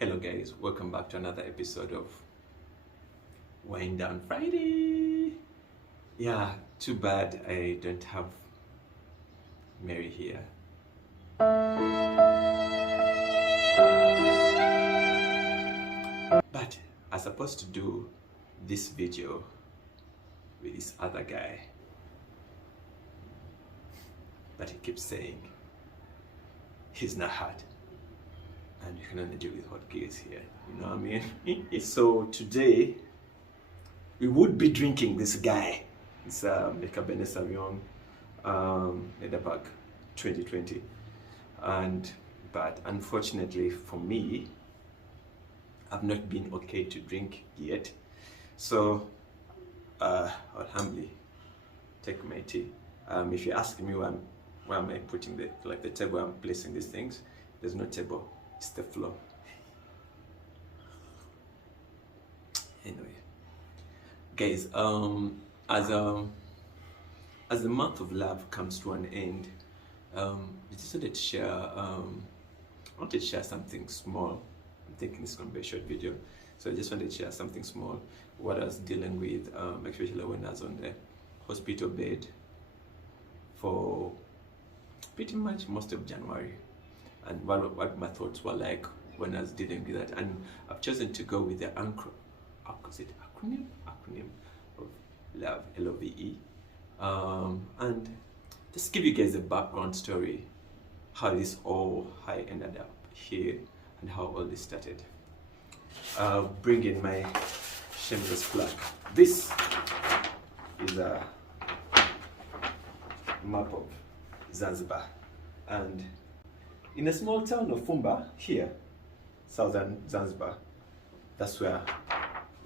Hello guys, welcome back to another episode of Wind Down Friday. Yeah, too bad I don't have Mary here. But I'm supposed to do this video with this other guy. But he keeps saying he's not hot. And you can only deal with hot girls here, you know what I mean? So today we would be drinking this guy. It's Le Cabernet Sauvignon Nederburg 2020, but unfortunately for me, I've not been okay to drink yet. So I'll humbly take my tea. If you ask me where am I putting the table I'm placing these things, there's no table. It's the floor. Anyway, guys, as the month of love comes to an end, I just wanted to share. I wanted to share something small. I'm thinking it's gonna be a short video, so I just wanted to share something small. What I was dealing with, especially when I was on the hospital bed for pretty much most of January. And what my thoughts were like when I was dealing with that, and I've chosen to go with the acronym of love, LOVE, and just give you guys a background story, how I ended up here, and how all this started. Bring in my shameless plug. This is a map of Zanzibar, and in a small town of Fumba, here, southern Zanzibar, that's where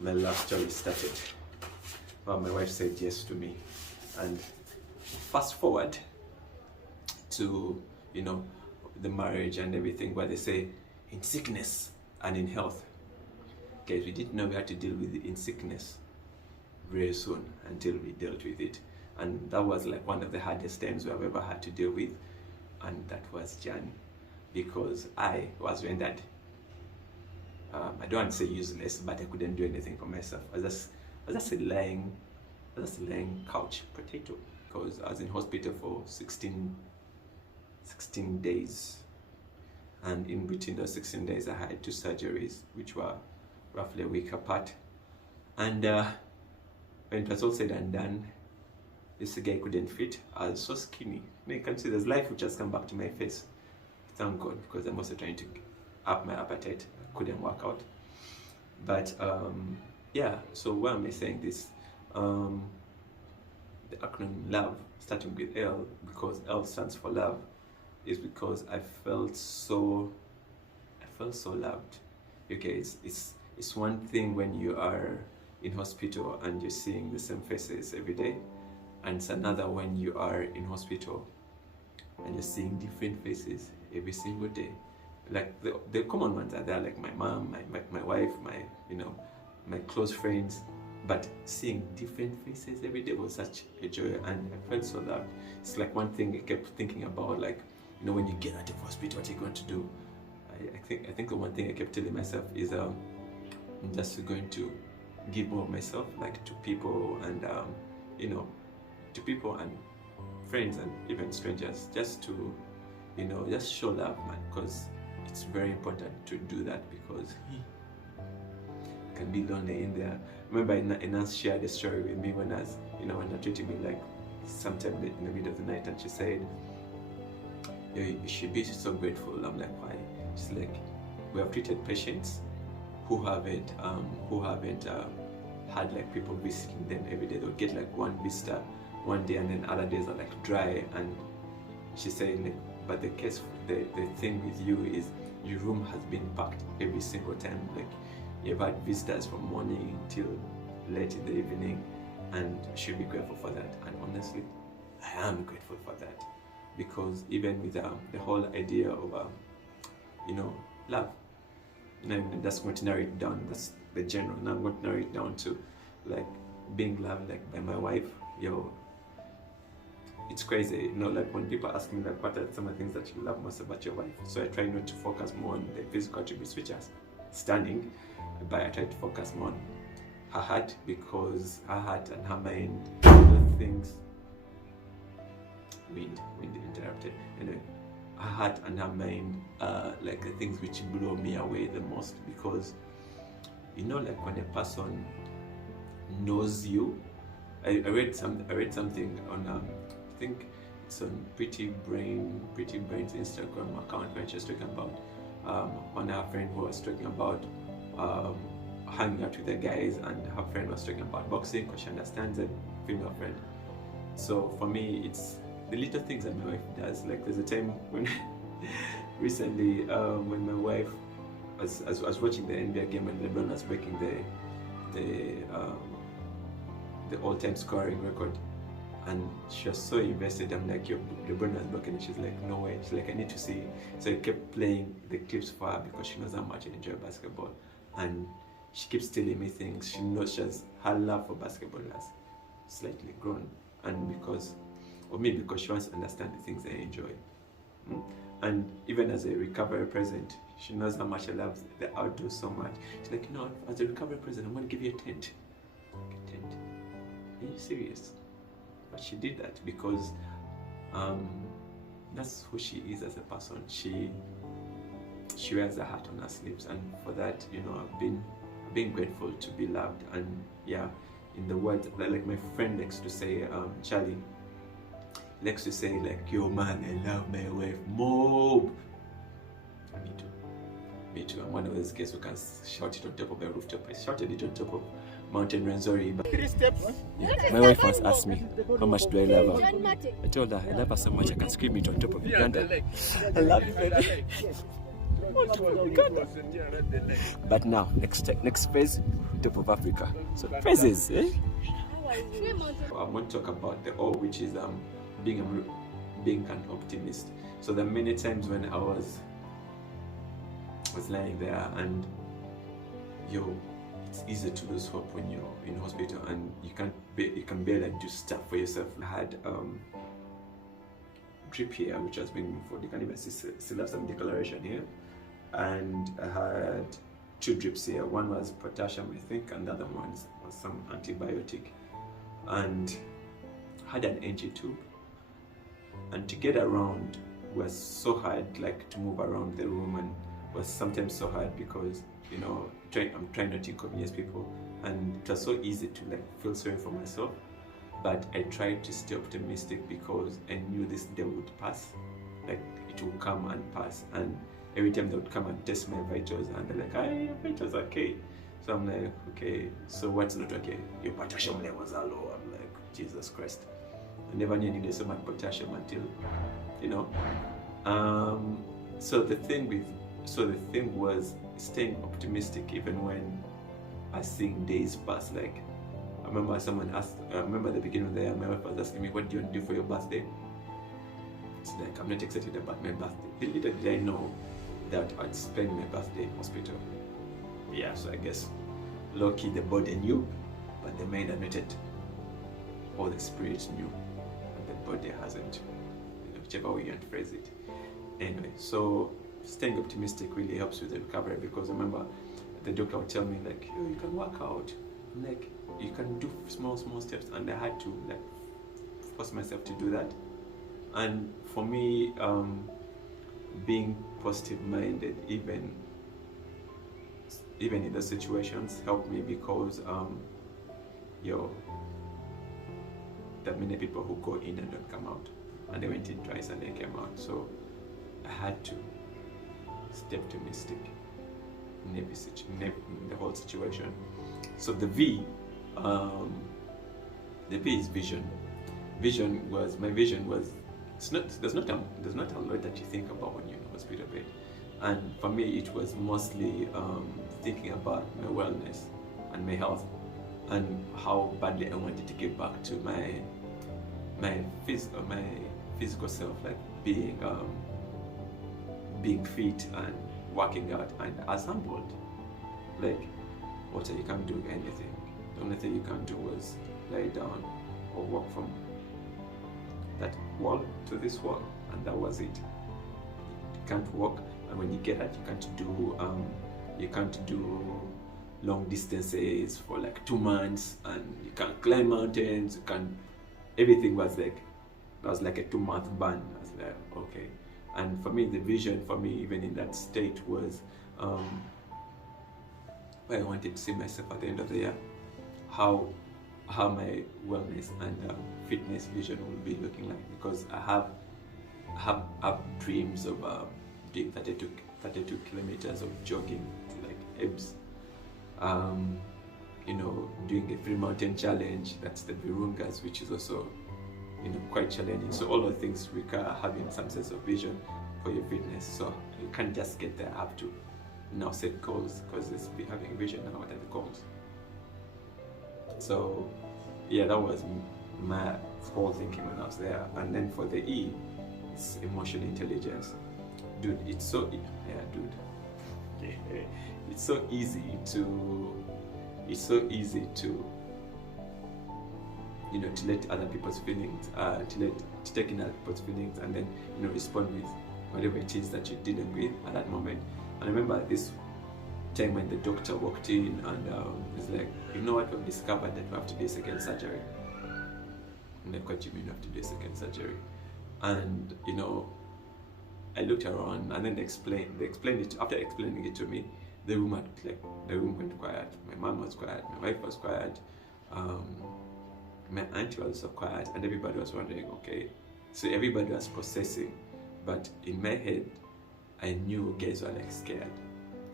my love story started. Well, my wife said yes to me. And fast forward to, the marriage and everything, where they say, in sickness and in health. Guys, we didn't know we had to deal with it in sickness very soon until we dealt with it. And that was like one of the hardest times we've ever had to deal with. And that was Jan. Because I was rendered, I don't want to say useless, but I couldn't do anything for myself. I was just a lying couch potato, because I was in hospital for 16 days. And in between those 16 days, I had 2 surgeries, which were roughly a week apart. And when it was all said and done, this guy couldn't fit. I was so skinny. You can see there's life which has come back to my face. Thank God, because I'm also trying to up my appetite. I couldn't work out. But yeah, so why am I saying this? The acronym LOVE, starting with L, because L stands for love, is because I felt so loved. Okay, it's one thing when you are in hospital and you're seeing the same faces every day, and it's another when you are in hospital and you're seeing different faces every single day. Like the common ones are there, like my mom, my wife, my close friends, but seeing different faces every day was such a joy, and I felt so loved. It's like one thing I kept thinking about, like, when you get out of hospital, what are you going to do? I think the one thing I kept telling myself is I'm just going to give more of myself, like to people and to people and friends and even strangers, just to just show love, man, because it's very important to do that, because it can be lonely in there. I remember a nurse shared a story with me when I was, when they're treating me, like sometime in the middle of the night, and she said, you should be so grateful. I'm like, why? She's like, we have treated patients who haven't had like people visiting them every day. They'll get like one visitor one day, and then other days are like dry. And she's saying, like, but the thing with you is your room has been packed every single time. Like, you've had visitors from morning till late in the evening, and you should be grateful for that. And honestly, I am grateful for that, because even with the whole idea of love, that's going to narrow it down. That's the general. Now I'm going to narrow it down to like being loved, like by my wife. It's crazy, like when people ask me, like, what are some of the things that you love most about your wife? So I try not to focus more on the physical attributes, which are stunning, but I tried to focus more on her heart, because her heart and her mind, the things, wind interrupted. Anyway, her heart and her mind are like the things which blow me away the most, because like when a person knows you. I read something on I think it's on Pretty Brain's Instagram account, where she's talking about one of her friend who was talking about hanging out with the guys, and her friend was talking about boxing because she understands a female friend. So for me, it's the little things that my wife does. Like there's a time when recently when my wife was watching the NBA game and LeBron was breaking the all-time scoring record, and she was so invested. I'm like, LeBron has broken it. She's like, no way. She's like, I need to see. So I kept playing the clips for her because she knows how much I enjoy basketball, and she keeps telling me things. She knows her love for basketball has slightly grown, and because she wants to understand the things I enjoy. And even as a recovery present, she knows how much I love the outdoors so much. She's like, as a recovery present, I'm going to give you a tent. A tent? Are you serious? But she did that because that's who she is as a person. She wears her heart on her sleeves, and for that, I've been grateful to be loved. And yeah, in the words, like my friend likes to say, Charlie likes to say, like, yo man, I love my wife more. Me too. I'm one of those guys who can shout it on top of a rooftop. I shouted it on top of Mountain Rwenzori. 3 steps. Yeah. My wife once asked me, how much do I love her? I told her, I love her so much I can scream it on top of Uganda. I love you, baby. But now, next phase, top of Africa. So phases, eh? I want to talk about the O, which is being an optimist. So there are many times when I was lying there, and it's easy to lose hope when you're in hospital and you can barely do stuff for yourself. I had drip here, which has been for, you can even still have some decoloration here, and I had 2 drips here. One was potassium, I think, and the other one was some antibiotic, and had an NG tube. And to get around was so hard, like to move around the room, and was sometimes so hard because I'm trying not to inconvenience people, and it was so easy to feel sorry for myself. But I tried to stay optimistic because I knew this day would pass, like it will come and pass. And every time they would come and test my vitals, and they're like, "Hey, your vitals are okay." So I'm like, okay, so what's not okay? Your potassium levels are low. I'm like, Jesus Christ. I never knew I needed so much potassium until, So the thing was staying optimistic even when I seeing days pass. Like I remember at the beginning of the year, my wife was asking me, "What do you want to do for your birthday?" It's like, I'm not excited about my birthday. Little did I know that I'd spend my birthday in hospital. Yeah, so I guess low-key the body knew, but the mind admitted, or the spirit knew, and the body hasn't. Whichever way you want to phrase it. Anyway, so staying optimistic really helps with the recovery, because remember, the doctor would tell me like, "Oh, you can work out, like you can do small steps," and I had to force myself to do that. And for me, being positive-minded, even in those situations, helped me, because there are many people who go in and don't come out, and they went in twice and they came out. So I had to stay optimistic in the whole situation. So the V is vision. My vision was, there's not a lot that you think about when you're in a hospital bed. And for me, it was mostly thinking about my wellness and my health, and how badly I wanted to get back to my physical self, like being fit and working out. And as humbled, like, water, you can't do anything. The only thing you can do was lie down or walk from that wall to this wall, and that was it. You can't walk, and when you get out, you can't do You can't do long distances for like 2 months, and you can't climb mountains. You can't. Everything was like, that was like a 2 month ban. I was like, okay. And for me, the vision for me, even in that state, was where I wanted to see myself at the end of the year, how my wellness and fitness vision will be looking like, because I have dreams of doing 32 kilometers of jogging to like Ebbs, doing a free mountain challenge, that's the Virungas, which is also quite challenging. So all of the things require having some sense of vision for your fitness. So you can't just get there. I have to now set goals, because it's be having vision now. What are the goals? So yeah, that was my whole thinking when I was there. And then for the E, it's emotional intelligence. Dude, it's so it's so easy to to let other people's feelings, to take in other people's feelings, and then respond with whatever it is that you're dealing with at that moment. And I remember this time when the doctor walked in and was like, you know what, we've discovered that we have to do a second surgery. And like, what do you mean you have to do a second surgery? And I looked around, and then they explained it. After explaining it to me, the room went quiet. My mom was quiet, my wife was quiet, my auntie was also quiet, and everybody was wondering, okay. So everybody was processing, but in my head, I knew guys were like scared.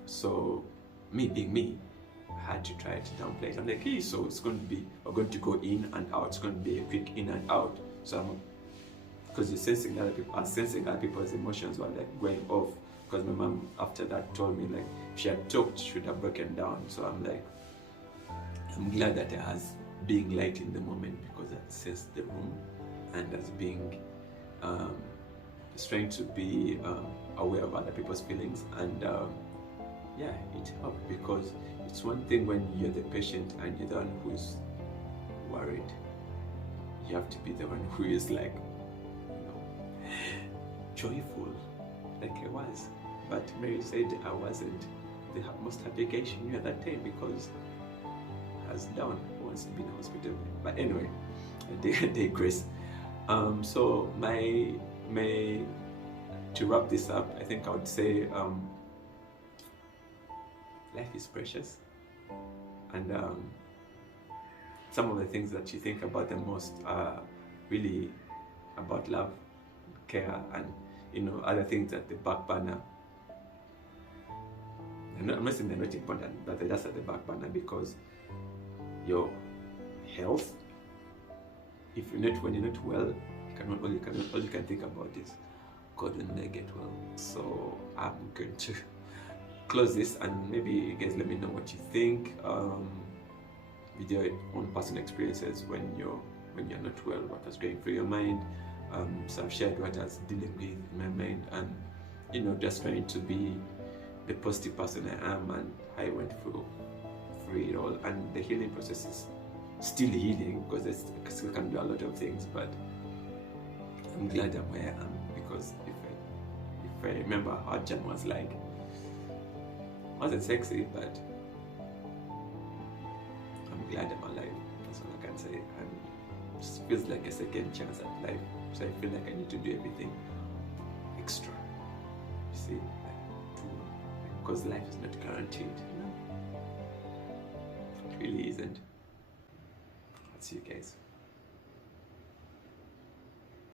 So me being me, I had to try to downplay it. I'm like, hey, so it's going to be, we're going to go in and out. It's going to be a quick in and out. So because you're sensing other people's emotions were like going off. Because my mom after that told me like, if she had talked, she would have broken down. So I'm like, I'm glad that I was being light in the moment, because I sensed the room, and as being trying to be aware of other people's feelings. And yeah, it helped, because it's one thing when you're the patient and you're the one who's worried. You have to be the one who is like, joyful, like I was. But Mary said I wasn't the most happy guy she knew at that time, because I was down once in the hospital. But anyway, I digress. So to wrap this up, I think I would say life is precious, and some of the things that you think about the most are really about love, care, and other things at the back burner. I'm not saying they're not important, but they're just at the back burner, because your health, when you're not well, all you can think about is, God, when I get well. So I'm going to close this, and maybe you guys let me know what you think with your own personal experiences when you're not well, what was going through your mind. So I've shared what I was dealing with in my mind, and just trying to be the positive person I am, and I went through it all. And the healing process is still healing, because I still can do a lot of things, but I'm glad I'm where I am, because if I remember how Jan was like, it wasn't sexy, but I'm glad I'm alive. That's all I can say. And it just feels like a second chance at life. So I feel like I need to do everything extra. You see, because life is not guaranteed. It really isn't. I'll see you guys.